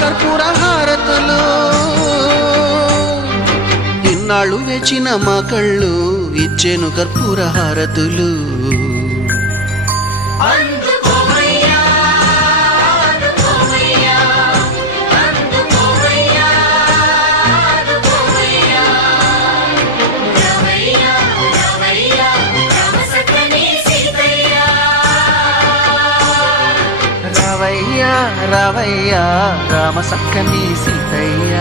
కర్పూర హారతులు. ఇన్నాళ్ళు వేచిన మా కళ్ళు ఇచ్చేను కర్పూర హారతులు. రావయ్యా రావయ్యా రామ సక్కని సీతయ్య.